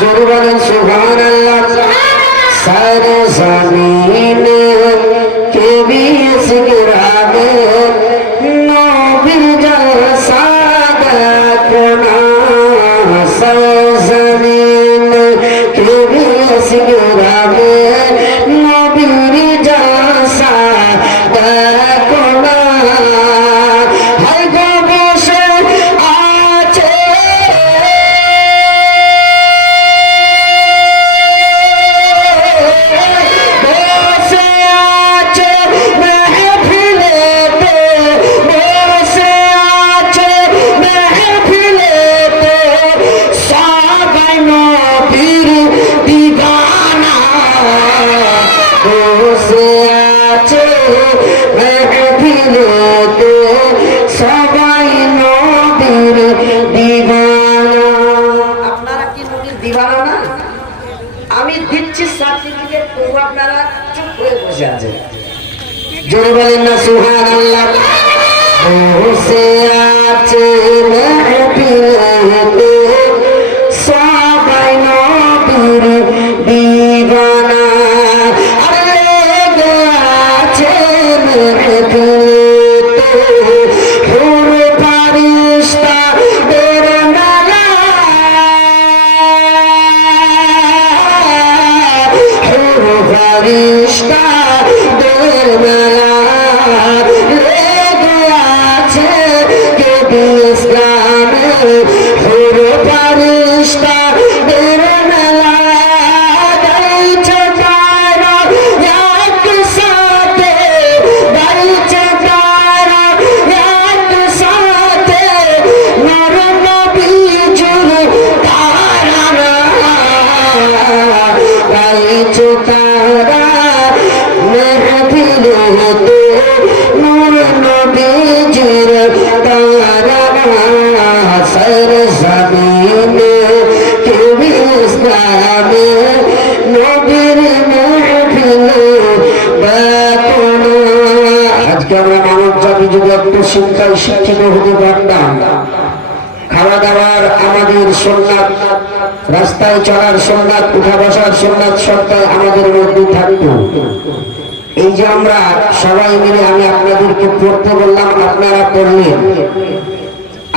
জোরে বলেন সুবহানাল্লাহ। সারে জামিনে কে বিস গিরাবে নবীর জলসা দেখনা। সারে জামিনে কে বিস গিরাবে নবীর জলসা দেখনা। হায় গো বসে আছে সবাই নবীর দিওয়ানা। আপনারা কি নবীর দিওয়ানা না? আমি দিচ্ছি সার্টিফিকেট, তবু আপনারা চুপ করে বসে আছেন। জোরে বলেন না সুবহানাল্লাহ। বসে আছে মেহফিলেতে সবাই নবীর দিওয়ানা। আরে আছে মেহফিলেতে হুর ফারিস্তা দের মেলা। হুর ফারিস্তা দের মেলা লেগে আছে কে ইসলামে। হুর ফারিস্তা দের মেলা গাইছে তারা একসাথে, গাইছে তারা একসাথে নর নবীর তারা। গাইছে তারা মেহফিলেতে নূর নবীর তারা। সর জমিনে কে ইসলামে নবীর মেহফিলে দেখনা। আজকে আমরা মানব জাতি যদি একটু শিক্ষায় শিক্ষিত হতে পারতাম, খাওয়া দাওয়ার আমাদের সুন্নাত, রাস্তায় চলার সুন্নাত, উঠা বসার সুন্নাত সবটাই আমাদের মধ্যে থাকতো। এই যে আমরা সবাই মিলে, আমি আপনাদেরকে পড়তে বললাম, আপনারা পড়লেন।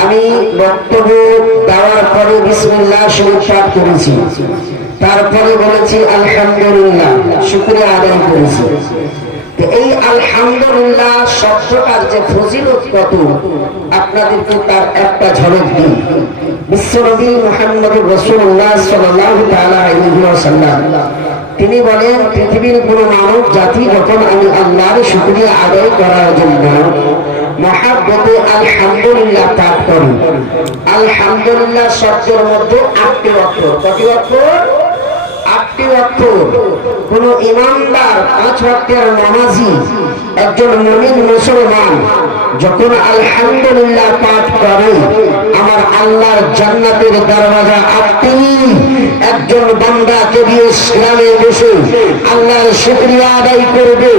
আমি বক্তব্য দেওয়ার পরে বিসমিল্লাহ শরীফ পাঠ করেছি, তারপরে বলেছি আলহামদুলিল্লাহ, শুকরিয়া আদায় করেছি। এই আলহামদুলিল্লাহ শব্দটার যে ফজিলত কত, আপনাদেরকে তার একটা ঝলক দিই। বিশ্বনবী মুহাম্মদুর রাসূলুল্লাহ সাল্লাল্লাহু তাআলা আলাইহি ওয়াসাল্লাম তিনি বলেন, পৃথিবীর কোন মানব জাতি যখন আমি আল্লাহর শুকরিয়া আদায় করার জন্য মহাব্বতে আলহামদুলিল্লাহ পাঠ করি। আলহামদুলিল্লাহ শব্দের মধ্যে 8টি অক্ষর। কয়টি অক্ষর? 8টি অক্ষর। কোন ইমানদার 5 ওয়াক্তের নামাজি একজন মুমিন মুসলমান যখন আলহামদুলিল্লাহ পাঠ করে, আমার আল্লাহর জান্নাতের দরওয়াজা 8টি। একজন বান্দা যদি ইসলামে বসে আল্লাহর শুকরিয়া আদায় করবে,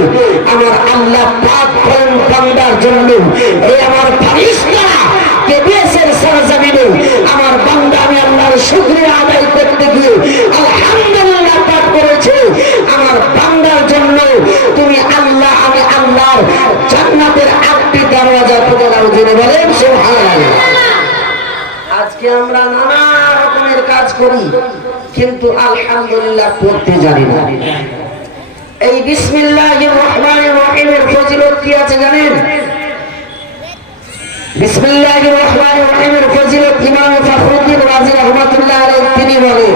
আমার আল্লাহ পাক করেন বান্দার জন্য, এই আমার ফেরেশতা কেবিএসের সরজমিনে আমার বান্দা আমি আল্লাহর শুকরিয়া আদায় করতে গিয়ে আলহামদুলিল্লাহ পাঠ করেছে, আমার বান্দার জন্য তুমি আল্লাহ, আমি আল্লাহর জান্নাতের 8টি দরওয়াজা খুলে দাও। জেনে বলেন সুবহানাল্লাহ। আজকে আমরা নানা রকমের কাজ করি, কিন্তু আলহামদুলিল্লাহ পড়তে জানি না। এই বিসমিল্লাহির রহমানির রহিমের ফজিলত কি আছে জানেন? বিসমিল্লাহির রহমানির রহিমের ফজিলত ইমাম ফখরুদ্দীন রাজি রাহমাতুল্লাহ আলাইহি তিনি বলেন,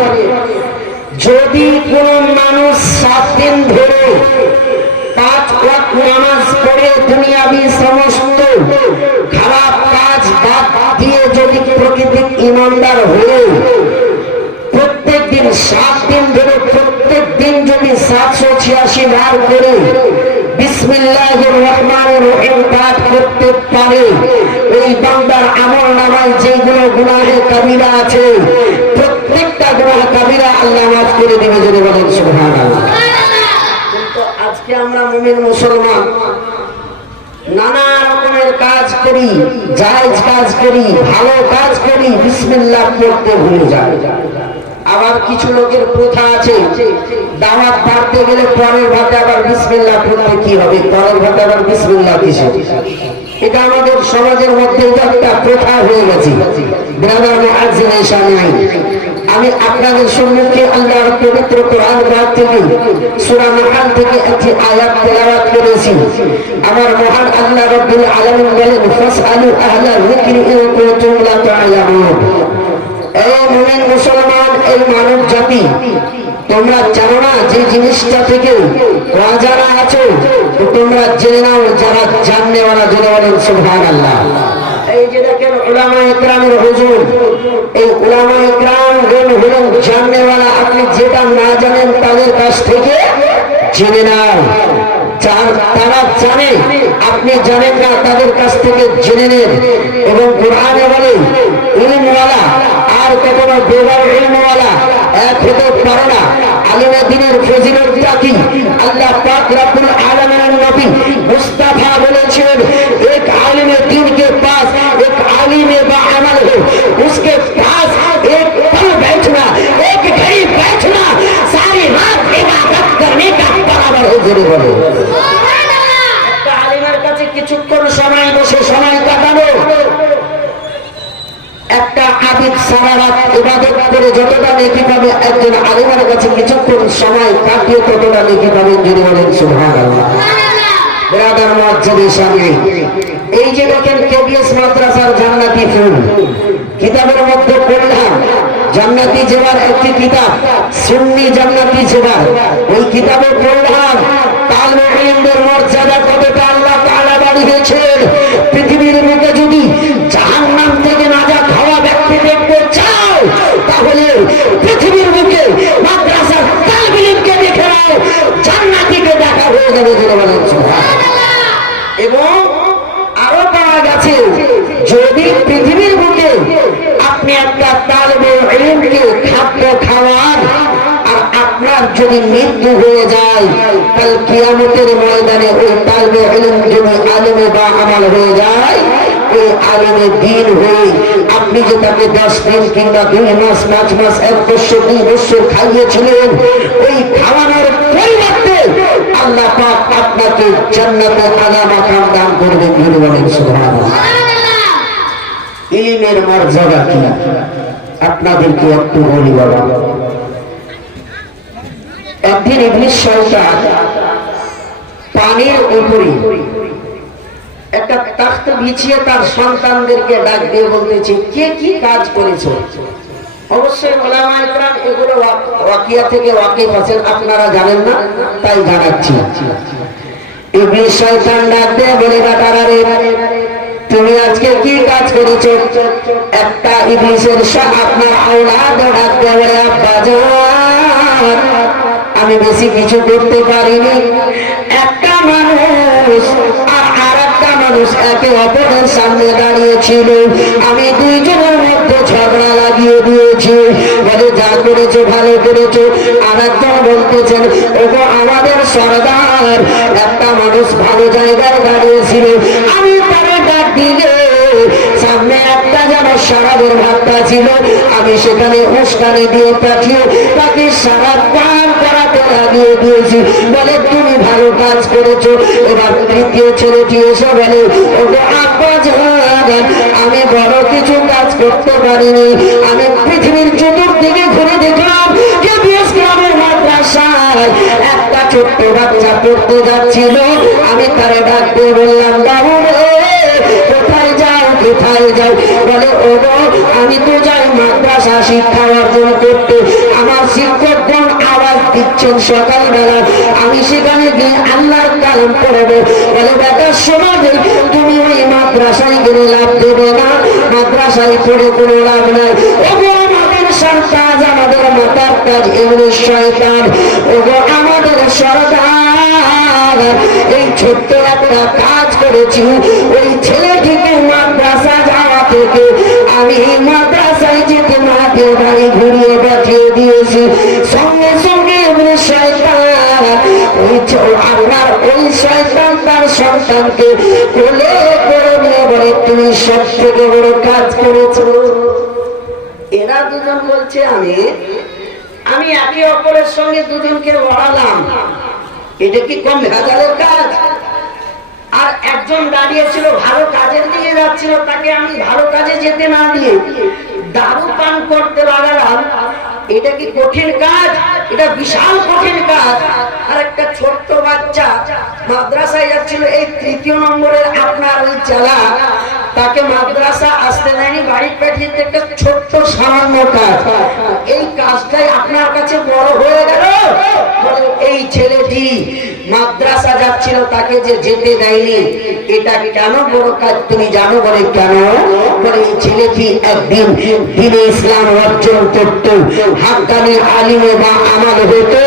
যদি কোন মানুষ 7 দিন ধরে 5 ওয়াক্ত নামাজ পড়ে দুনিয়াবি সমস্ত খারাপ কাজ বাদ দিয়ে যদি প্রকৃত ইমানদার হয়ে প্রত্যেক দিন 7 দিন ধরে প্রত্যেক দিন যদি 786 বার করে বিসমিল্লাহির রহমানির রহিম পাঠ করতে পারে, এই বান্দার আমল নামায় যেগুলো গুনাহে কাবিরা আছে প্রত্যেকটা গুনাহ কাবিরা আল্লাহ মাফ করে দিবে। যদি বলেন সুবহানাল্লাহ। কিন্তু আজকে আমরা মুমিন মুসলমান নানা রকমের কাজ করি, জায়েজ কাজ করি, ভালো কাজ করি, বিসমিল্লাহ পড়তে ভুলে যাই। আবার কিছু লোকের প্রথা আছে, দাওয়াত বাড়তে গেলে পরের ভাতে আবার বিসমিল্লাহ পড়তে কি হবে, পরের ভাতে আবার বিসমিল্লাহ কিসে? এটা আমাদের সমাজের মধ্যে একটা প্রথা হয়ে গেছে। আমি আপনাদের সম্মুখে আল্লাহর পবিত্র কোরআন পাক থেকে সূরা নাহল থেকে একটি আয়াত তেলাওয়াত করেছি। আমার মহান আল্লাহ রাব্বুল আলামিন বলেন, ফাসআলু আহলা যিকরি ইন কুনতুম লা তা'লামুন। এই মুমিন মুসলমান, এই মানব জাতি, তোমরা জানো না যে জিনিসটা থেকে অজানা আছো, তো তোমরা জেনে নাও। যারা জাননেওয়ালা জেনে বলেন সুবহানাল্লাহ। এই যে দেখেন উলামা ইকরামের হুজুর, এই উলামা ইকরাম হলেন জাননেওয়ালা। আপনি যেটা না জানেন তাদের কাছ থেকে জেনে নাও। তারা জানে, আপনি জানেন না, তাদের কাছ থেকে জেনে নেন। এবং কোরআনে বলে ইলমওয়ালা আর কখনো বেগার ইলমওয়ালা এক হতে পারে না। আলিমে দ্বীনের ফজিলতটা কি? আল্লাহ পাক রব্বুল আলামিনের নবী মুস্তাফা বলেছেন, এক আলিমে দ্বীন के पास एक आलिम बाअमल हो, उसके पास एक पल बैठना, एक घड़ी बैठना सारी रात इबादत करने का बराबर हो। जरूर बोलो একটা আলিমের কাছে কিছুক্ষণ সময় বসে সময় কাটানো, একটা আবিদ সারা রাত ইবাদত করে যতটা নেকি পাবে, একজন আলিমের কাছে কিছুক্ষণ সময় কাটিয়ে ততটা নেকি পাবেন। যদি বলেন সুবহানাল্লাহ। ব্রাদার মুআজ্জিদের সামনে এই যে দেখেন কেবিএস মাদ্রাসার জান্নাতি ফুল কিতাবের মধ্যে পড়লাম, জান্নাতি জেবার একটি কিতাব, সুন্নি জান্নাতি জেবার। ওই কিতাবে পড়লাম তালবে ইলমের মর্যাদা কতটা আল্লাহ তাআলা বাড়িয়েছেন। পৃথিবীর বুকে যদি জাহান্নাম থেকে নাজাত হওয়া ব্যক্তি দেখতে চাও, তাহলে পৃথিবীর বুকে মাদ্রাসার তালবে ইলমকে দেখে নাও, জান্নাতীকে দেখা হয়ে যাবে। যেটা বলেন সুবহানাল্লাহ। এবং আরো পাওয়া গেছে, যদি পৃথিবীর বুকে আপনি একটা তালবে ইলমকে খাদ্য খাওয়ান আর আপনার যদি মৃত্যু হয়ে যায়, কাল কিয়ামতের ময়দানে ওই তালবে ইলম যদি আলেমে বা আমাল হয়ে যায়, ওই আলেমে দ্বীন হয়ে আপনি যে তাকে 10 দিন কিংবা 2 মাস 5 মাস 1 বছর 2 বছর খাইয়েছিলেন, ওই খাওয়ানোর পরিবর্তে আল্লাহ পাক আপনাকে জান্নাতে আলা মাকাম দান করবেন। বলে বলেন সুবহানাল্লাহ। ইলমের মর্যাদা কি আপনাদেরকে একটু বলি বাবা। একদিন ইবলিস শয়তান পানির উপরে একটা তাখত বিছিয়ে তার সন্তানদেরকে ডাক দিয়ে বলতেছে, কে কি কাজ করেছো? অবশ্যই উলামা ইকরাম এগুলো ওয়াকিয়া থেকে ওয়াকিফ আছেন, আপনারা জানেন না তাই জানাচ্ছি। ইবলিস শয়তান ডাক দিয়ে বলে, বেটারা রে, তুমি আজকে কি কাজ করেছো? একটা ইবলিসের আপনার আওলাদ ডাক দিয়ে বলে, আব্বা জান, আমি বেশি কিছু করতে পারিনি। একটা মানুষ আর একটা মানুষ একে অপরের সামনে দাঁড়িয়েছিল, আমি দুইজনের মধ্যে ঝগড়া লাগিয়ে দিয়েছি। বলে, যা করেছো ভালো করেছো। আর একজন বলতেছেন, ওগো আমাদের সরদার, একটা মানুষ ভালো জায়গায় দাঁড়িয়েছিল, আমি তারে ডাক দিলে সামনে একটা যেন শরাবের ভাতটা ছিল, আমি সেখানে উস্কানি দিয়ে পাঠিয়ে তাকে শরাব পান করাতে লাগিয়ে দিয়েছি। বলে, তুমি ভালো কাজ করেছো। এবার তৃতীয় ছেলেটি এসে বলে, ওগো আব্বা জান, আমি বড় কিছু কাজ করতে পারিনি। আমি পৃথিবীর চতুর্দিকে ঘুরে দেখলাম যে বিএস গ্রামের মাদ্রাসায় একটা ছোট্ট বাচ্চা পড়তে যাচ্ছিল, আমি তারে ডাক দিয়ে বললাম, বাবু রে, কোথায় যাও কোথায় যাও? বলে, ওগো আমি তো যাই মাদ্রাসা শিক্ষা অর্জন করতে, আমার শিক্ষকগণ আওয়াজ দিচ্ছেন সকালবেলা, আমি সেখানে গিয়ে আল্লাহর কালাম পড়বো। বলে, বেটা শোনো, তুমি ওই মাদ্রাসায় গেলে লাভ দেবে না, মাদ্রাসায় পড়ে কোনো লাভ নাই। ওগো আমাদের সরতাজ, আমাদের মাতার তাজ ইবলিস শয়তান, ওগো আমাদের সরদার, এই ছোট্ট একটা কাজ করেছি, ওই ছেলেটিকে মাদ্রাসা যাওয়া থেকে আমি মাদ্রাসায় যেতে না দিয়ে বাড়ি ঘুরিয়ে পাঠিয়ে দিয়েছি। সঙ্গে সঙ্গে ইবলিস শয়তান আল্লাহর ওই শয়তান তার সন্তানকে কোলে করে নিয়ে বলে, তুমি সব থেকে বড় কাজ করেছো। এরা দুজন বলছে, আমি আমি একে অপরের সঙ্গে দুজনকে লড়ালাম, এটা কি কম ভেজালের কাজ? আর একজন দাঁড়িয়েছিল ভালো কাজের দিকে যাচ্ছিল, তাকে আমি ভালো কাজে যেতে না দিয়ে দারু পান করতে লাগালাম, এটা কি কঠিন কাজ? এটা বিশাল কঠিন কাজ। আর একটা ছোট্ট বাচ্চা মাদ্রাসায় যাচ্ছিল, এই 3য় নম্বরের আপনার ওই চালা, তাকে মাদ্রাসা আসতে দেয়নি, বাড়ি পাঠিয়ে একটা ছোট্ট সামান্য কাজ, এই কাজটাই আপনার কাছে বড় হয়ে গেল। এই ছেলেটি মাদ্রাসা যাচ্ছিল, তাকে যে যেতে দেয়নি, এটা কেন বড় কাজ তুমি জানো? বলে কেন? বলে এই ছেলেটি একদিন দ্বীনে ইসলাম অর্জন করত, হাক্কানি আলিমে বা আমাল হতো,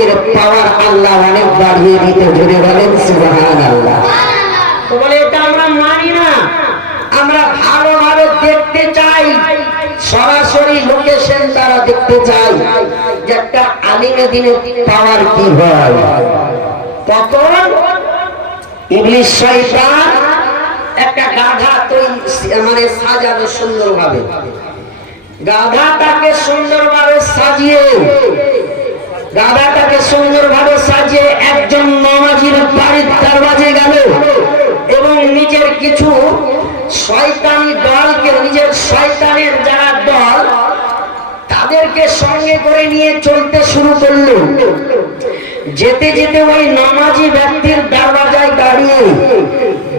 এর পাওয়ার আল্লাহ অনেক বাড়িয়ে দিতে। ধরে বলেন সুবহানাল্লাহ। তো বলে এটা আমরা মানি না, আমরা ভালোভাবে দেখতে চাই, সরাসরি লোকেশন দ্বারা দেখতে চাই যে একটা আলিমে দ্বীনের পাওয়ার কি হয়। তখন ইবলিস শয়তান একটা গাধা মানে সাজালো সুন্দরভাবে, গাধাটাকে সুন্দরভাবে সাজিয়ে একজন নামাজীর বাড়ির দরজায় গেল এবং নিজের কিছু শয়তানি দলকে, নিজের শয়তানের যারা দল, তাদেরকে সঙ্গে করে নিয়ে চলতে শুরু করলো। যেতে যেতে ওই নামাজি ব্যক্তির দরজায় দাঁড়িয়ে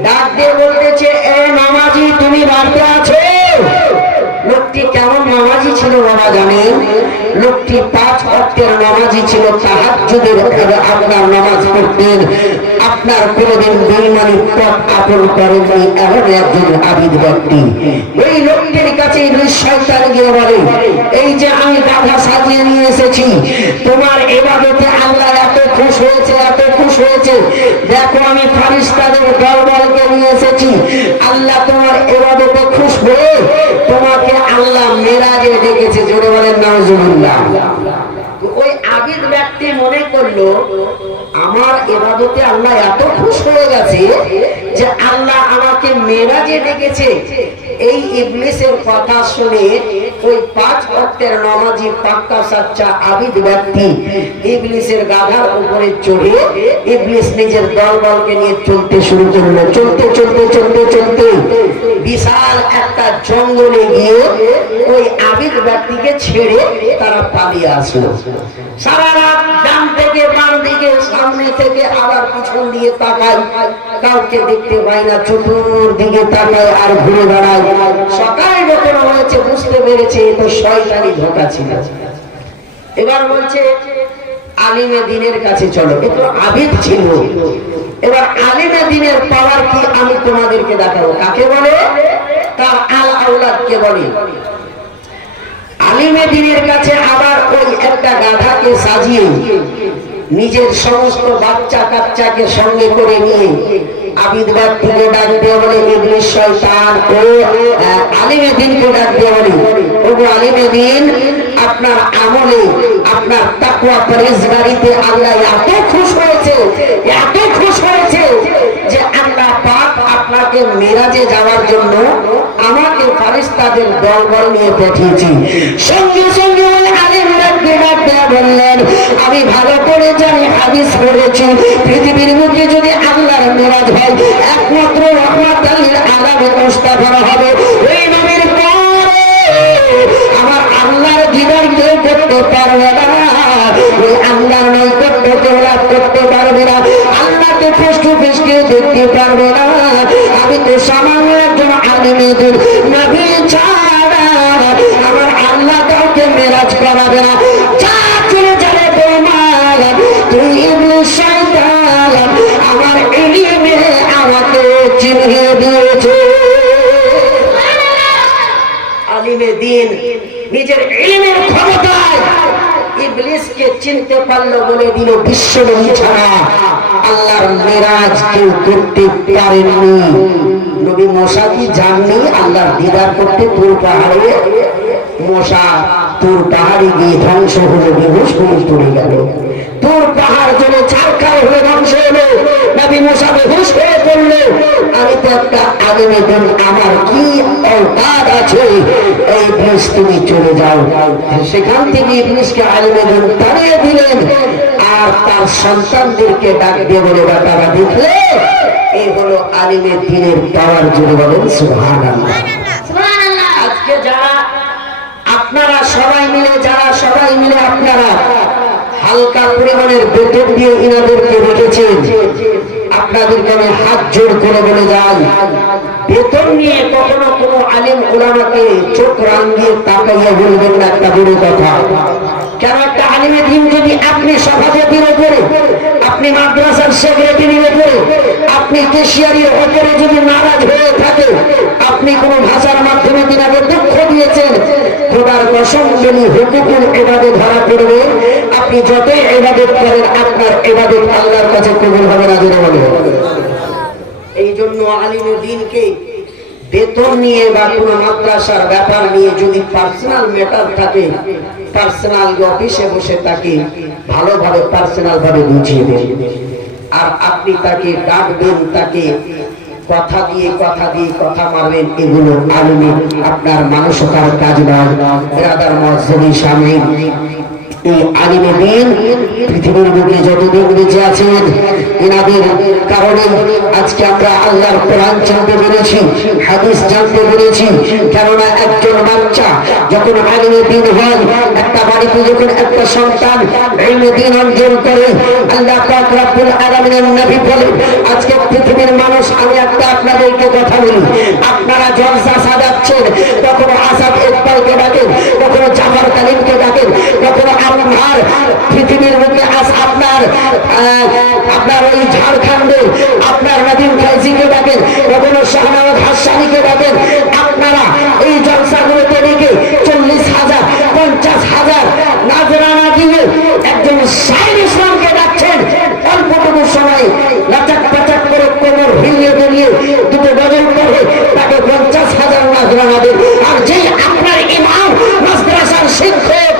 ডাক দিয়ে বলতেছে, এ নামাজি, তুমি বাড়িতে আছো? লোকটি কেমন নামাজি ছিল বাবা জানেন? লোকটি 5 ওয়াক্তের নামাজি ছিল, তাহাজ্জুদের আপনার নামাজ পড়তেন, আপনার কোনদিন বেঈমানি পথ আপন করেননি, এমন একজন আবিদ ব্যক্তি। এই লোকটির কাছে ইবলিস শয়তান গিয়ে বলে, এই যে আমি গাধা সাজিয়ে নিয়ে এসেছি, তোমার ইবাদতে আল্লাহ এত খুশ হয়েছে, এত খুশ হয়েছে, দেখো আমি ফেরেশতাদের দলবলকে নিয়ে এসেছি, আল্লাহ তোমার ইবাদতে খুশ হয়ে তোমাকে আল্লাহ মেরাজে ডেকেছে। জোরে বলেন নাউজুবিল্লাহ। ওই আবিদ ব্যক্তি মনে করলো, আমার ইবাদতে আল্লাহ এত খুশ হয়ে গেছে যে আল্লাহ আমাকে মেরাজে ডেকেছে। এই ইবলিসের কথা শুনে ওই 5 ওয়াক্তের নামাজি পাক্কা সাচ্চা আবিদ ব্যক্তি ইবলিসের গাধার উপরে চড়ে ইবলিস নিজের দলবলকে নিয়ে চলতে শুরু করলো। চলতে চলতে চলতে চলতে বিশাল একটা জঙ্গলে গিয়ে ওই আবিদ ব্যক্তিকে ছেড়ে তারা পালিয়ে আসলো। সারা রাত ডান থেকে বাম দিকে, সামনে থেকে আবার পিছন দিয়ে তাকায়, কাউকে দেখতে পাই না, চতুর্দিকে তাকায় আর ঘুরে বেড়ায়। সকালে যখন হয়েছে বুঝতে পেরেছে এ তো শয়তানি ধোঁকা ছিল। এবার বলছে আলিমে দ্বীনের কাছে চলো। এ তো আবিদ ছিল, এবার আলিমে দ্বীনের পাওয়ার কি আমি তোমাদেরকে দেখাবো। কাকে বলে? তার আল আওলাদকে বলে। আলিমে দ্বীনের কাছে আবার ওই একটা গাধাকে সাজিয়ে নিজের সমস্ত বাচ্চা কাচ্চাকে সঙ্গে করে নিয়ে আবিদ ব্যক্তিকে ডাক দিয়ে বলে, ইবলিস শয়তান ও আলিমে দ্বীনকে ডাক দিয়ে বলে, ওগো আলিমে দ্বীন, আপনার আমলে, আপনার তাকওয়া পরহেজগারিতে আল্লাহ এত খুশ হয়েছে, এত খুশ হয়েছে যে আল্লাহ পাক আপনাকে মেরাজে যাওয়ার জন্য আমাকে ফেরেশতাদের দলবল নিয়ে পাঠিয়েছি। সঙ্গে সঙ্গে ওই আলিম ব্যক্তি ডাক দিয়ে বললেন, আমি ভালো করে জানি, হাদিস পড়েছি, পৃথিবীর মধ্যে যদি আল্লাহর মেরাজ হয় একমাত্র রহমাতুল লিল আলামিন মুস্তাফা হবে। ওই নবীর পরে আমার আল্লাহর দিদার কেউ করতে পারবে না, ওই আল্লাহর নৈকট্য কেউ লাভ করতে পারবে না, আল্লাহকে ফেস টু ফেস কেউ দেখতে পারবে না। আমি তো সামান্য একজন আলিমে দ্বীন, নবী ছাড়া আমার আল্লাহ কাউকে মেরাজ করাবে না। যা চলে যাবে তোমার, তুই ইবলিস শয়তান আমার ইলমে আমাকে চিনিয়ে দিয়েছে। আলিমে দ্বীন নিজের ইলমের ক্ষমতায় ইবলিসকে চিনতে পারলো, বলে দিল বিশ্বনবী ছাড়া আল্লাহর মেরাজ কেউ করতে পারেননি। নবী মুসা কি জাননি আল্লাহর দিদার করতে? তুর পাহাড়ে মুসা তুর পাহাড়ে গিয়ে ধ্বংস হলো, বেহুশ হয়ে পড়ে গেল। তুর পাহাড় জলে ছাড় অন্ধকার হলো, ধ্বংস হলো, নবী মুসা বেহুশ হয়ে পড়লো। আমি তো একটা আলেমে দিন, আমার কি অকাদ আছে, এই ইবলিস তুমি চলে যাও। সেখান থেকে ইবলিসকে আলেমে দিন তাড়িয়ে দিলেন আর তার সন্তানদেরকে ডাক দিয়ে বলে, বাবা দেখলে এই হলো আলেমে দিনের পাওয়ার। জুড়ে বলেন সুবহানাল্লাহ। আজকে যারা আপনারা সবাই মিলে আপনারা হালকা পরিমাণের বেতন দিয়ে ইনাদেরকে রেখেছেন, আপনাদেরকে আমি হাত জোর করে বলে যাই, বেতন নিয়ে কখনো কোনো আলেম ওলামাকে চোখ রাঙিয়ে তাকাইয়া বলবেন না একটা বড় কথা। কেন একটা আলেমে দিন যদি আপনি সভাপতির উপরে, আপনি মাদ্রাসার সেক্রেটারির উপরে, আপনি কেশিয়ারির উপরে যদি নারাজ হয়ে থাকে, আপনি কোন ভাষার মাধ্যমে তিনাকে দুঃখ দিয়েছেন, খোদার কসম যদি হুকুকুল এভাবে ধরা পড়বে, আপনি যতই ইবাদত করেন আপনার ইবাদত আল্লাহর কাছে কবুল হবে না। জোরে বলে। এই জন্য আলিমে দ্বীনকে বেতন নিয়ে বা কোনো মাদ্রাসার ব্যাপার নিয়ে যদি পার্সোনাল ম্যাটার থাকে, পার্সোনাল অফিসে বসে তাকে ভালোভাবে পার্সোনাল ভাবে বুঝিয়ে দেন। আর আপনি তাকে ডাকবেন, তাকে কথা দিয়ে কথা মারবেন, এগুলো আলিমে আপনার মানসিকতার কাজ নয়। ব্রাদার মুসলিম শামিল, এই আলিমে দ্বীন পৃথিবীর বুকে যতদিন বেঁচে আছেন এনাদের কারণে আজকে আমরা আল্লাহর কোরআন জানতে পেরেছি, হাদিস জানতে পেরেছি। কেননা একজন বাচ্চা যখন আলিমে দ্বীন হয়, একটা বাড়িতে যখন একটা সন্তান ইলমে দ্বীন অর্জন করে, আল্লাহ পাক রব্বুল আলামিনের নবী বলে, আজকে পৃথিবীর মানুষ, আমি একটা আপনাদেরকে কথা বলি, আপনারা জলসা সাজাচ্ছেন, কখনো আসাদ ইকবালকে ডাকেন, কখনো জাফর কালিমকে ডাকেন, কখনো আপনার পৃথিবীর মধ্যে আপনার ওই ঝাড়খণ্ডে আপনার নদীম ফাইজিকে ডাকেন, কখনো শাহনওয়াজ হাসানিকে ডাকেন। আপনারা এই জলসাগুলোতে রেখে 40,000 50,000 নাজরানা দিয়ে একজন শাইখ ইসলামকে ডাকছেন, অল্পটুকু সময় লাচাক পাচাক করে কোমর হিলিয়ে দলিয়ে দুটো গজল করে তাকে 50,000 নাজরানা দেন। আর যেই আপনার ইমাম মাদ্রাসার শিক্ষক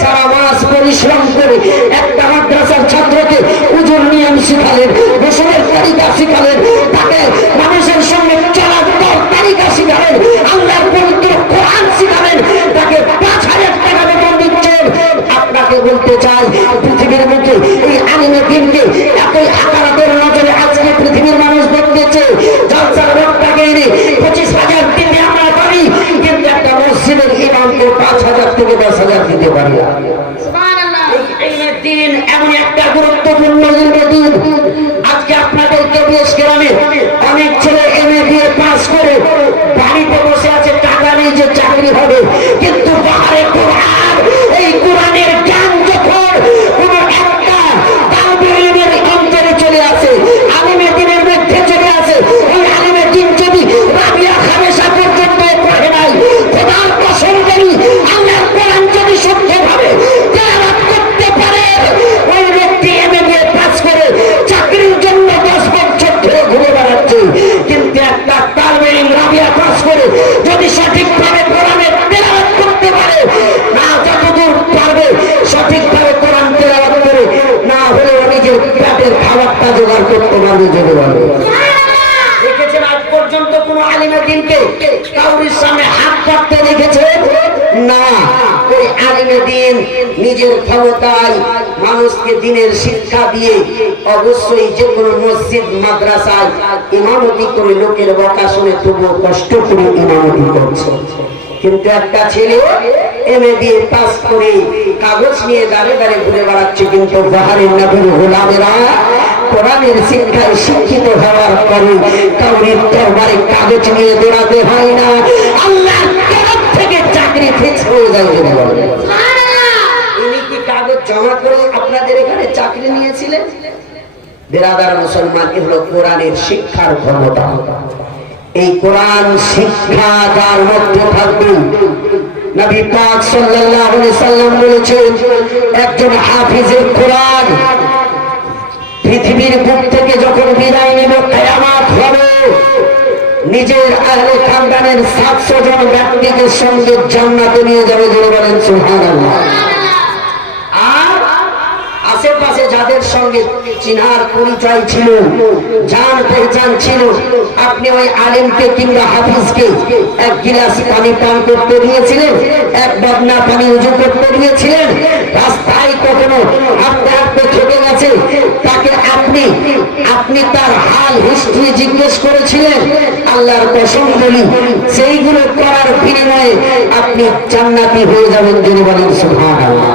সারা মাস পরিশ্রম করে একটা মাদ্রাসার ছাত্রকে উজুর নিয়ম শিখালেন, গোসলের তরিকা শিখালেন, তাকে মানুষের সঙ্গে চলার তরিকা শিখালেন, আল্লাহর পবিত্র কোরআন শিখালেন, তাকে 5,000 টাকা বেতন দিচ্ছেন। আপনাকে বলতে চাই, পৃথিবীর মুখে এই আলিমে দ্বীনকে এতই আকারাতের নজরে আজকে পৃথিবীর মানুষ দেখতেছে। জলসার লোকটাকে এনে 25,000 দিতে আমরা পারি, কিন্তু একটা মসজিদের ইমামকে 5,000 থেকে 10,000 দিতে পারি না। দিন এমন একটা গুরুত্বপূর্ণ দিন, আজকে আপনাদেরকে দেশ গ্রামে অনেক ছেলে এমএ দিয়ে পাস করে বাড়িতে বসে আছে, টাকা নেই যে চাকরি হবে, কিন্তু বাহারে কোরআন, এই কোরআনের জ্ঞান যখন কোন একটা তালবে ইলমের অন্তরে চলে আসে, আলিমে দ্বীনের মধ্যে চলে আসে, ওই আলিমে দ্বীন যদি রাবিয়া খামেসা পর্যন্ত পড়ে নাই, খোদার কসম করি, আল্লাহর কোরআন যদি সত্যভাবে তেলাওয়াত করতে পারে, ওই ব্যক্তি এমএ দিয়ে পাস করে চাকরির জন্য 10 বছর ধরে ঘুরে বেড়াচ্ছে। কিন্তু একটা তালবে ইলম রাবিয়া পাস করে যদি সঠিকভাবে কোরআনের তেলাওয়াত করতে পারে, না যতদূর পারবে সঠিকভাবে কোরআন তেলাওয়াত করে, না হলে নিজের পেটের খাবারটা জোগাড় করতে পারবে। যদি বলবে দেখেছেন আজ পর্যন্ত কোন আলিমে দ্বীনকে কাউরির সামনে হাত পাততে দেখেছে না। ওই আলিমে দ্বীন নিজের ক্ষমতায় মানুষকে দ্বীনের শিক্ষা দিয়ে অবশ্যই যে কোনো মসজিদ মাদ্রাসায় ইমামতি করে লোকের বকা শুনে তবুও কষ্ট করে ইমামতি করছে। কিন্তু একটা ছেলে এমএ দিয়ে পাস করে কাগজ নিয়ে দাঁড়ে দাঁড়ে ঘুরে বেড়াচ্ছে, কিন্তু বাহারের নবীর গোলামেরা কোরআনের শিক্ষায় শিক্ষিত হওয়ার পরে কাউরির দরবারে কাগজ নিয়ে দৌড়াতে হয় না, আল্লাহর তরফ থেকে চাকরি ফিক্স হয়ে যায়। ইনি কি কাগজ জমা করে আপনাদের এখানে চাকরি নিয়েছিলেন? বেরাদার মুসলমান, এ হলো কোরআনের শিক্ষার ক্ষমতা। এই কোরআন শিক্ষা যার মধ্যে থাকবে, নবী পাক সাল্লাল্লাহু আলাইহি সাল্লাম বলেছেন, একজন হাফিজের কোরআন পৃথিবীর বুক থেকে যখন বিদায় নেবে, কিয়ামত হবে, নিজের আহলে খানদানের 700 জন ব্যক্তিকে সঙ্গে জান্নাতে নিয়ে যাবে। যারা বলেন সুবহানাল্লাহ। আর আশেপাশে যাদের সঙ্গে চিনার পরিচয় ছিল, জান পেহচান ছিল, আপনি ওই আলেমকে কিংবা হাফিজকে এক গিলাস পানি পান করতে দিয়েছিলেন, এক বদনা পানি উজু করতে দিয়েছিলেন? রাস্তায় কখনো হাঁটতে হাঁটতে খেপে গেছে, তাকে আপনি তার হাল হিস্ট্রি জিজ্ঞেস করেছিলেন? আল্লাহর কসম বলি, সেইগুলো করার বিনিময়ে আপনি জান্নাতি হয়ে যাবেন। যিনি বলেন সুবহানাল্লাহ।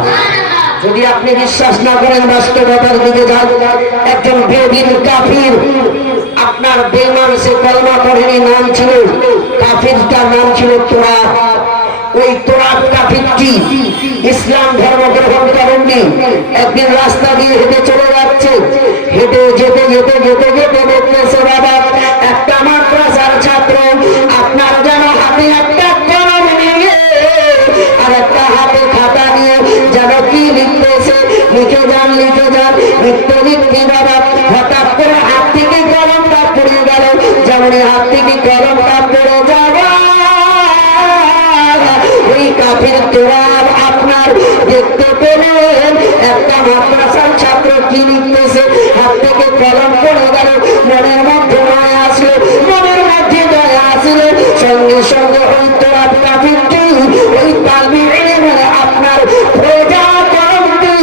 যদি আপনি বিশ্বাস না করেন, বাস্তবতার দিকে যান। একজন বেদিন কাফির, আপনার বেঈমান, সে কলমা পড়েনি, নাম ছিল কাফিরটার নাম ছিল তুরাব। ওই তুরাব কাফিরটি ইসলাম ধর্ম গ্রহণ করেননি। একদিন রাস্তা দিয়ে হেঁটে চলে যাচ্ছে, হেঁটে যেতে যেতে যেতে যেতে দেখতেছে বাবা একটা মাদ্রাসার ছাত্র আপনার যেন হাতে একটা কলম নিয়ে আর একটা হাতে খাতা নিয়ে যেন কি লিখতেছে, লিখে যান লিখতে লিখতে বাবা হঠাৎ করে হাত থেকে কলমটা পড়ে গেল। যেমন হাত থেকে কলমটা পড়ে যাওয়া, ওই কাফির তুরাব আপনার দেখতে পেলেন একটা মাদ্রাসার ছাত্র কি লিখতেছে, হাত থেকে কলম পড়ে গেল। মনের মধ্যে দয়া আসলো, সঙ্গে সঙ্গে ওই তুরাব কাফিরটি ওই তালবি ইলমের আপনার প্রজা কলমটি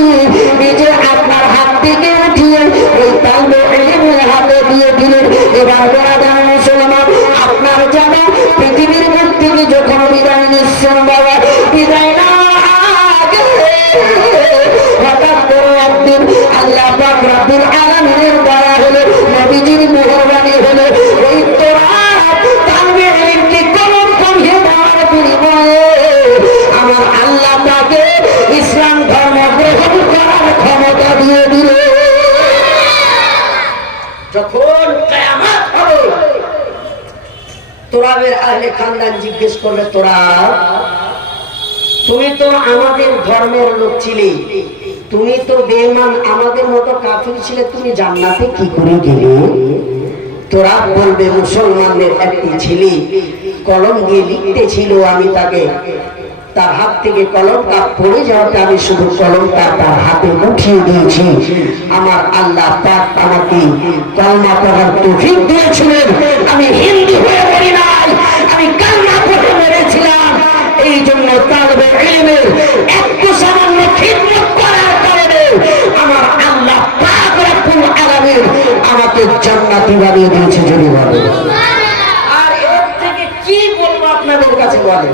নিজে আপনার হাত থেকে উঠিয়ে ওই তালবি ইলমের হাতে দিয়ে দিলেন। এবার বেরাদার মুসলমান, আপনার জানা পৃথিবীর মুখ থেকে যখন বিদায় নিচ্ছেন বাবা, বিদায় না হঠাৎ করে একদিন আল্লাহ পাক রব্বুল আলামিনের দয়া হলো, নবীজির মেহেরবানি হলো, ওই তুরাব তালবি ইলমকে কলম পড়িয়ে দেওয়ার বিনিময়ে আমার আল্লাহ তাকে ইসলাম ধর্ম গ্রহণ করার ক্ষমতা দিয়ে দিল। যখন কিয়ামত হবে, তুরাবের আহলে খানদান জিজ্ঞেস করলে, তুরাব তুমি তো আমাদের ধর্মের লোক ছিলে, তুমি তো বেঈমান আমাদের মতো কাফির ছিলে, তুমি জান্নাতে কি করে গেলে? তুরাব বলবে, মুসলমানদের একটি ছেলে কলম দিয়ে লিখতেছিল, আমি তাকে তার হাত থেকে কলমটা পড়ে যাওয়াতে আমি শুধু কলমটা তার হাতে উঠিয়ে দিয়েছি। আমার আল্লাহ পাক আমাকে কলমা পড়ার তৌফিক দিয়েছিলেন। আমি হিন্দু হয়ে মরি নাই, আমি কলমা পড়ে মেরেছিলাম। এই জন্য তালবে ইলমের একটু সামান্য খিদমত করার কারণে আমার আল্লাহ পাক রব্বুল আলামিন আমাকে জান্নাতি বানিয়ে দিয়েছে। যদি বলে, আর এর থেকে কি বলবো আপনাদের কাছে? বলে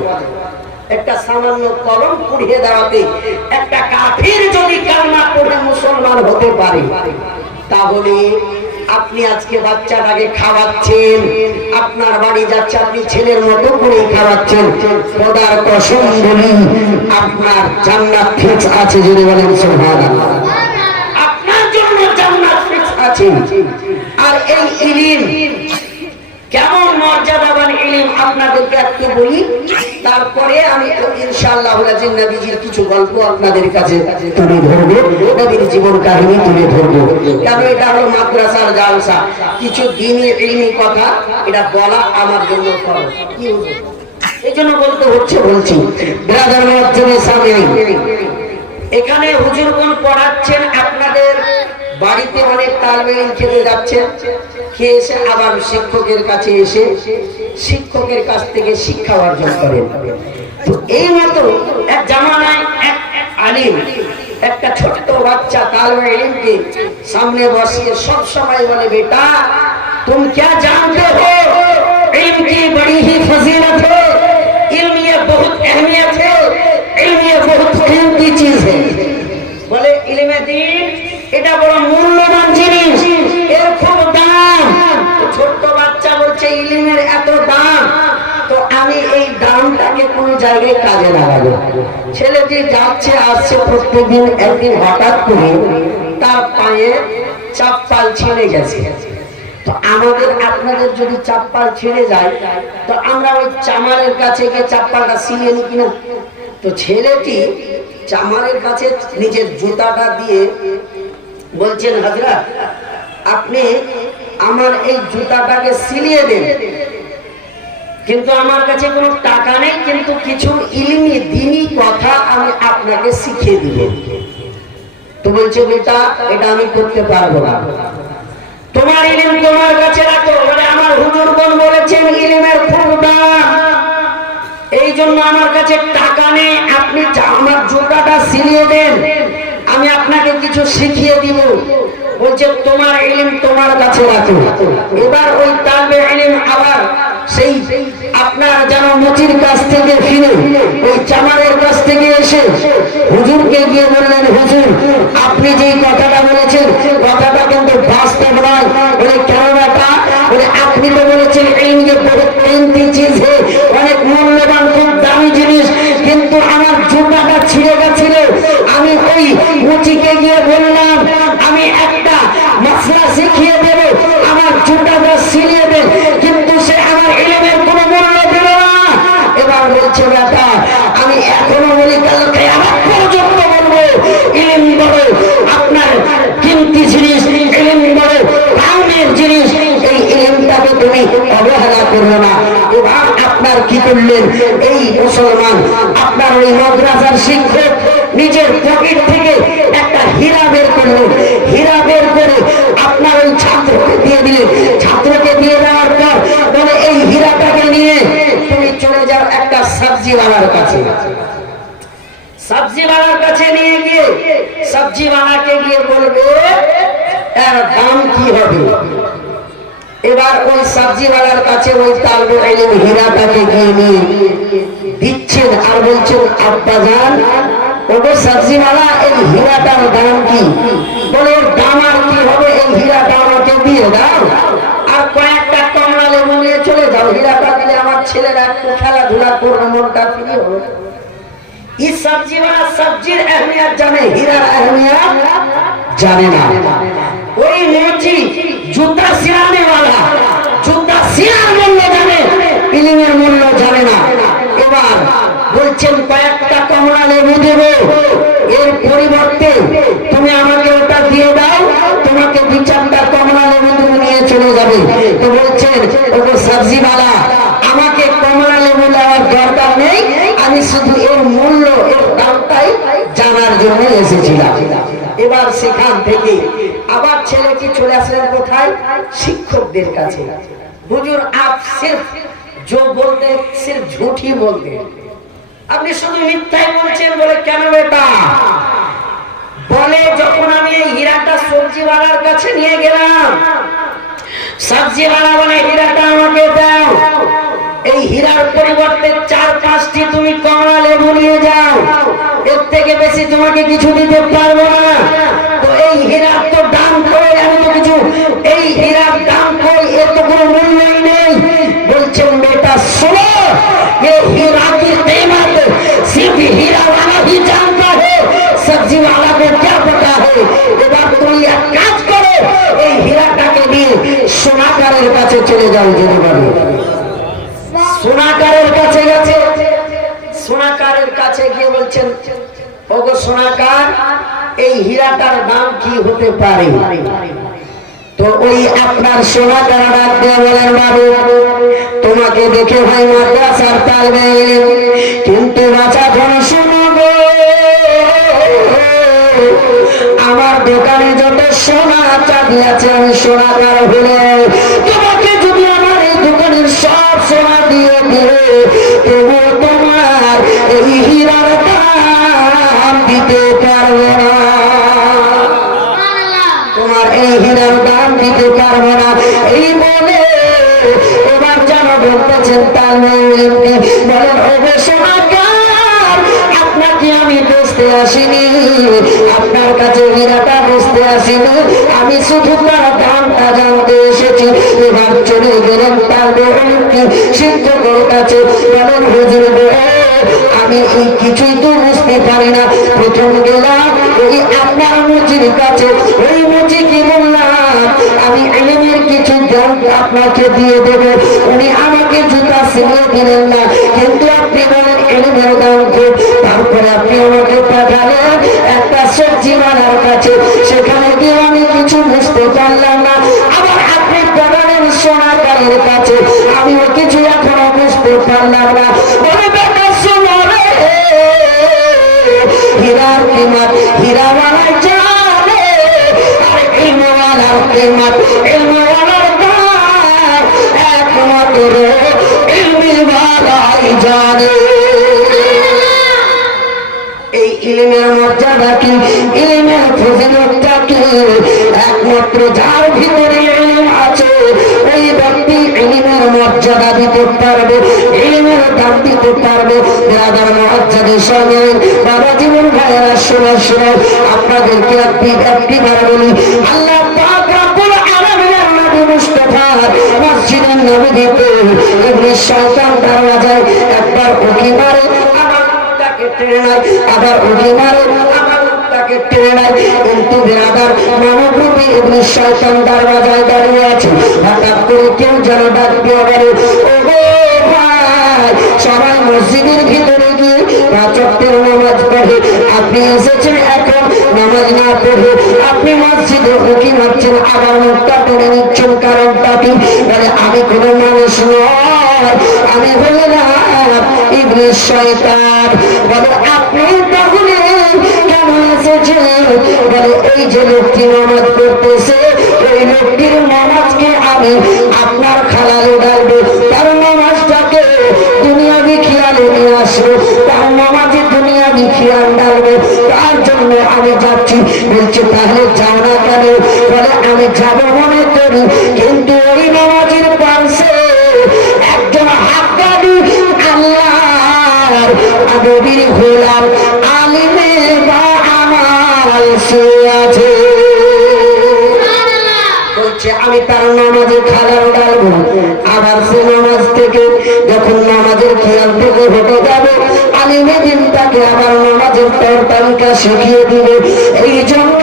একটা সামান্য কলম পুড়িয়ে দেওয়াতে একটা কাফির যদি কালমা পড়ে মুসলমান হতে পারে, তাহলে আপনি আজকে বাচ্চাটাকে খাওয়াচ্ছেন, আপনার বাড়ি যাচ্ছে, আপনি ছেলের মতো করে খাওয়াচ্ছেন, খোদার কসম বলি আপনার জান্নাত ফিক্স আছে। যদি বলেন সুবহানাল্লাহ, আপনার জন্য জান্নাত ফিক্স আছে। আর এই ইলম কেমন মর্যাদাবান ইলম আপনাদেরকে একটু বলি, তারপরে আমি ইনশাআল্লাহ নবীজির কিছু গল্প আপনাদের কাছে তুলে ধরবো, নবীর জীবন কাহিনী তুলে ধরবো। কেন এটা হলো মাদ্রাসার জালসা, কিছু দ্বীনি ইলমি কথা এটা বলা আমার জন্য ফরজ। কি হুজুর, এই জন্য বলতে হচ্ছে, বলছি ব্রাদার মুআজ্জিনের সামনে এখানে হুজুরগণ পড়াচ্ছেন, আপনাদের বাড়িতে অনেক তালবে ইলম খেতে যাচ্ছেন, খেয়ে এসে আবার শিক্ষকের কাছে এসে শিক্ষকের কাছ থেকে শিক্ষা অর্জন করেন। তো এই মতো এক জামানায় এক আলিম একটা ছোট্ট বাচ্চা তালবে ইলমকে সামনে বসিয়ে সব সময় বলে, বেটা तुम क्या जानते हो, इल्म की बड़ी ही फजीलत है, इल्म ये बहुत अहमियत है, इल्म ये बहुत कीमती चीज है। बोले इल्मे दीन এটা বড় মূল্যবান জিনিস, এর খুব দাম। ছোট্ট বাচ্চা বলছে ইলমের এত দাম, তো আমি এই দামটাকে কোন জায়গায় কাজে লাগাবো। ছেলেটি যাচ্ছে আসছে প্রত্যেকদিন, একদিন হঠাৎ করে তার পায়ে চাপ্পাল ছিঁড়ে গেছে। তো আমাদের আপনাদের যদি চাপ্পাল ছিঁড়ে যায়, তো আমরা ওই চামারের কাছে গিয়ে চাপ্পালটা সিলিয়ে নিই কিনা? তো ছেলেটি চামারের কাছে নিজের জুতাটা দিয়ে বলছেন, হযরত আপনি আমার এই জুতাটাকে সিলিয়ে দেন, কিন্তু আমার কাছে কোনো টাকা নেই, কিন্তু কিছু ইলমি দ্বীনি কথা আমি আপনাকে শিখিয়ে দিব। তো বলছে বেটা এটা আমি করতে পারবো না, তোমার ইলম তোমার কাছে রাখো। বলে আমার হুজুরগণ বলেছেন ইলমের খুব দাম, এই জন্য আমার কাছে টাকা নেই, আপনি আমার জুতাটা সিলিয়ে দেন, আমি আপনাকে কিছু শিখিয়ে দিব। বলছে তোমার ইলম তোমার কাছে রাখো। এবার ওই তালবে ইলম আবার সেই আপনার যেন মুচির কাছ থেকে ফিরে ওই চামারের কাছ থেকে এসে হুজুরকে গিয়ে বললেন, হুজুর আপনি যেই কথাটা বলেছেন কথাটা কিন্তু বাস্তব নয়। বলে কেন ব্যাটা? বলে আপনি তো বলেছেন ইলম যে বহুত কিমতি চিজ, অনেক মূল্যবান খুব দামি জিনিস, কিন্তু আমার জুতাটা ছিঁড়ে গেছিল, আমি ওই মুচিকে গিয়ে বললাম আমি একটা মশলা শিখিয়ে দেব, আমার জুতাটা সিলিয়ে দেন, কিন্তু সে আমার ইলমের কোনো মূল্য দিল না। এবার বলছে বেটা আমি এখনো বলি কাল কিয়ামত পর্যন্ত বলবো ইলম বড় আপনার কিমতি জিনিস, ইলম বড় দামের জিনিস, এই ইলমটাকে তুমি অবহেলা করবে না। এবার আপনার কি করলেন এই মুসলমান, আপনার ওই মাদ্রাসার শিক্ষক নিজের পকেট থেকে একটা হীরা বের করলেন, হীরা বের করে আপনার ওই ছাত্রকে দিয়ে দিলেন। ছাত্রকে দিয়ে দেওয়ার পর বলে এই হীরাটাকে নিয়ে তুমি চলে যাও একটা সবজিওয়ালার কাছে। সবজিওয়ালার কাছে নিয়ে গিয়ে সবজিওয়ালাকে গিয়ে বলবে এর দাম কি হবে। এবার ওই সবজিওয়ালার কাছে ওই তালবে ইলম হীরাটাকে গিয়ে নিয়ে দিচ্ছেন আর বলছেন আব্বাজান ওগো সবজিওয়ালা এই হীরাটার দাম কি? বলে এর দাম আর কি হবে, এই হীরাটা আমাকে দিয়ে দাও আর কয়েকটা কমলা লেবু নিয়ে চলে যাও, হীরাটা দিলে আমার ছেলেরা একটু খেলাধুলা করবে, মনটা ফ্রি হবে। এই সবজিওয়ালা সবজির আহমিয়ত জানে, হীরার আহমিয়ত জানে না। ওই মুচি জুতা সিরানে वाला জুতা সিরার মূল্য জানে, ইলমের মূল্য জানে না। এবার বলছেন কয়েকটা কমলা লেবু দেব, এর পরিবর্তে তুমি আমাকে ওটা দিয়ে দাও, তোমাকে 2-4টা কমলা লেবু তুমি নিয়ে চলে যাবে। তো বলছেন ওগো সবজিওয়ালা আমাকে কমলা লেবু দেওয়ার দরকার নেই, আমি শুধু এর মূল্য এর দামটাই জানার জন্য এসেছিলাম। এবার সেখান থেকে আবার ছেলেটি চলে আসলেন কোথায়? শিক্ষকদের কাছে। হুজুর আপ সির্ফ जो बोलते सिर्फ झूठ ही बोलते, আপনি শুধু মিথ্যাই বলছেন। বলে কেন বেটা? বলে যখন আমি এই হীরাটা সবজিওয়ালার কাছে নিয়ে গেলাম, সবজিওয়ালা বলে হীরাটা আমাকে দাও, এই হীরার পরিবর্তে 4-5টি তুমি কমলা লেবু নিয়ে যাও, এর থেকে বেশি তোমাকে কিছু দিতে পারবো না। তো এই হীরার তো দাম কই, আমি তো কিছু এই হীরার দাম কই, এর তো কোনো মূল্যই নেই। বলছেন বেটা শোনো, ये हीरा की कीमत सिर्फ हीरा वाला ही जानता है, सब्जी वाला को क्या पता है। এবার তুমি এক কাজ করো, এই হীরাটাকে নিয়ে সোনাকারের কাছে চলে যাও। যদি বলো সোনাকারের কাছে গেছে, সোনাকারের কাছে গিয়ে বলছেন ওগো সোনাকার এই হীরাটার দাম কি হতে পারে? তো ওই আপনার সোনাকার ডাক দিয়ে বলেন বাবু তোমাকে দেখে ভাই মাদ্রাসার তালবে ইলম, কিন্তু বাচ্চা কোন শোনো গো, আমার দোকানে যত সোনা চাঁদি আছে আমি সোনাকার হলে তোমাকে যদি আমার এই দোকানের সব সোনা দিয়ে দিলে তবুও তোমার এই হীরার দাম দিতে পারবো না, তোমার এই হীরার দাম দিতে পারবো না। এই বলে এবার যেন বলতেছেন তালবে ইলমকে বলেন ওগো সোনাকার আপনাকে আমি বেচতে আসিনি, আপনার কাছে হীরাটা বেচতে আসিনি, আমি শুধু তার দামটা জানতে এসেছি। এবার চলে গেলেন তালবে ইলমকে শিক্ষকের কাছে বলেন হুজুর আমি এই কিছুই তো বুঝতে পারি না, প্রথম গেলাম ওই আপনার মুচির কাছে, ওই মুচি কি বললাম আমি ইলমের কিছু জ্ঞান আপনাকে দিয়ে দেব, উনি আমাকে জুতা সিলিয়ে দিলেন না, কিন্তু আপনি বলেন ইলমের দাম খুব। তারপরে আপনি আমাকে পাঠালেন একটা সবজিওয়ালার কাছে, সেখানে গিয়ে আমি কিছু বুঝতে পারলাম না। আবার আপনি পাঠালেন সোনাকারের কাছে, আমিও কিছু এখনো বুঝতে পারলাম না। বলে বেটা শোনো রে, হীরার কিমত হীরাওয়ালা কালিমাত ইলমওয়ালার দাম একমাত্র ইলমওয়ালাই জানে। এই ইলমের মর্যাদা কি, ইলমের ফজিলতটা কি, একমাত্র যার ভিতরে ইলম আছে ওই ব্যক্তি ইলমের মর্যাদা দিতে পারবে, ইলমের দাম দিতে পারবে। যাদের মর্যাদার সঙ্গে বাবা জীবন ভাইয়েরা শোনা আপনাদেরকে একটিবার বলি, আল্লাহ পাক রব্বুল আলামিনের নবী মুস্তাফা মসজিদের নববীতে ইবলিস শয়তান দরওয়াজায় একবার উকি মারে, আবার উঠে মারে, আবার তাকে টেনে নেয়। কিন্তু বিরাদার মানবরূপী ইবলিস শয়তান দরওয়াজায় দাঁড়িয়ে আছে। হঠাৎ করে কেউ যেন ডাক দিয়ে বলে, ও গো ভাই, সবাই মসজিদের ভিতরে গিয়ে 5 ওয়াক্তের নামাজ পড়ে, আপনি এসেছেন এখন নামাজ না পড়ে আপনি মসজিদে উকি মারছেন, আবার মুখটা টেনে নিচ্ছেন, কারণটা কি? বলে আমি কোনো মানুষ নয়, আমি হলাম ইবলিস শয়তান। বলে আপনি তাহলে কেন এসেছেন? বলে এই যে লোকটি নামাজ পড়তেছে ওই লোকটির নামাজকে আমি আপনার খালালে ডালবো, তার নামাজটাকে দুনিয়াবি খেয়ালে নিয়ে আসবো, তার নামাজে দুনিয়াবি খেয়াল ডালবো, তার জন্য আমি যাচ্ছি। বলছে তাহলে যাও না কেন? বলে আমি যাবো মনে করি, কিন্তু ওই নামাজের পাশে একজন হাক্কানি আল্লাহর নবীর গোলাম আলিমে বা আমাল সে আছে। বলছে আমি তার নামাজের খেয়াল ডালবো, আবার সে নামাজ থেকে যখন নামাজের খেয়াল থেকে হেঁটে যাবে আলিমে দিন তাকে আবার নামাজের তরতারিকা শিখিয়ে দিবে। এই জন্য